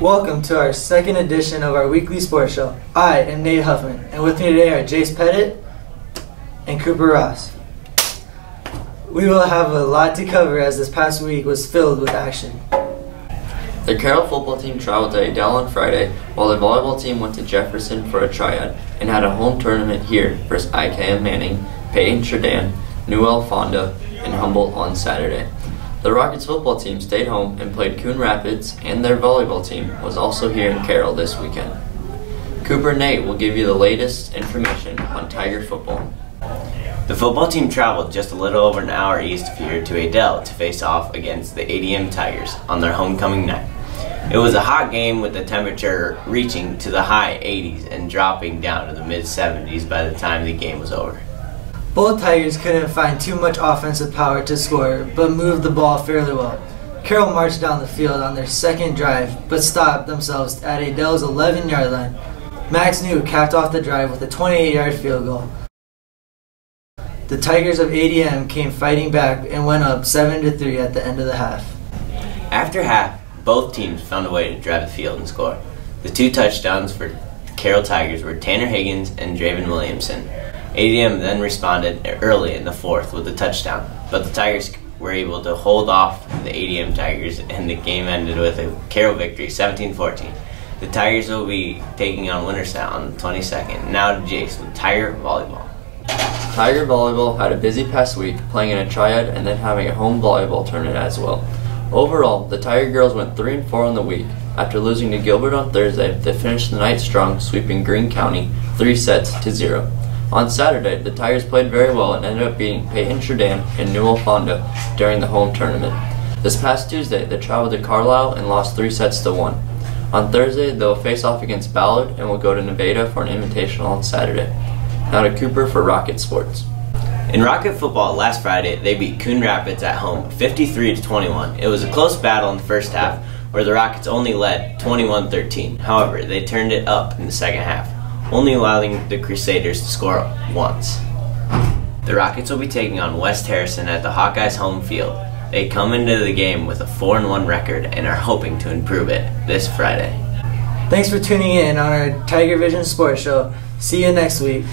Welcome to our second edition of our weekly sports show. I am Nate Huffman, and with me today are Jace Pettit and Cooper Ross. We will have a lot to cover as this past week was filled with action. The Carroll football team traveled to Adel on Friday, while the volleyball team went to Jefferson for a tryout and had a home tournament here versus IKM Manning, Peyton Sheridan, Newell Fonda, and Humboldt on Saturday. The Rockets football team stayed home and played Coon Rapids, and their volleyball team was also here in Carroll this weekend. Cooper and Nate will give you the latest information on Tiger football. The football team traveled just a little over an hour east of here to Adel to face off against the ADM Tigers on their homecoming night. It was a hot game with the temperature reaching to the high 80s and dropping down to the mid 70s by the time the game was over. Both Tigers couldn't find too much offensive power to score, but moved the ball fairly well. Carroll marched down the field on their second drive, but stopped themselves at Adel's 11-yard line. Max New capped off the drive with a 28-yard field goal. The Tigers of ADM came fighting back and went up 7-3 at the end of the half. After half, both teams found a way to drive the field and score. The two touchdowns for Carroll Tigers were Tanner Higgins and Draven Williamson. ADM then responded early in the fourth with a touchdown, but the Tigers were able to hold off the ADM Tigers, and the game ended with a Carroll victory, 17-14. The Tigers will be taking on Winterset on the 22nd. Now to Jace with Tiger Volleyball. Tiger Volleyball had a busy past week, playing in a triad and then having a home volleyball tournament as well. Overall, the Tiger girls went 3-4 on the week. After losing to Gilbert on Thursday, they finished the night strong, sweeping Greene County 3-0. On Saturday, the Tigers played very well and ended up beating Peyton Sheridan and Newell Fonda during the home tournament. This past Tuesday, they traveled to Carlisle and lost 3-1. On Thursday, they'll face off against Ballard and will go to Nevada for an invitational on Saturday. Now to Cooper for Rocket Sports. In Rocket football last Friday, they beat Coon Rapids at home 53-21. It was a close battle in the first half, where the Rockets only led 21-13. However, they turned it up in the second half, only allowing the Crusaders to score once. The Rockets will be taking on West Harrison at the Hawkeyes home field. They come into the game with a 4-1 record and are hoping to improve it this Friday. Thanks for tuning in on our Tiger Vision Sports Show. See you next week.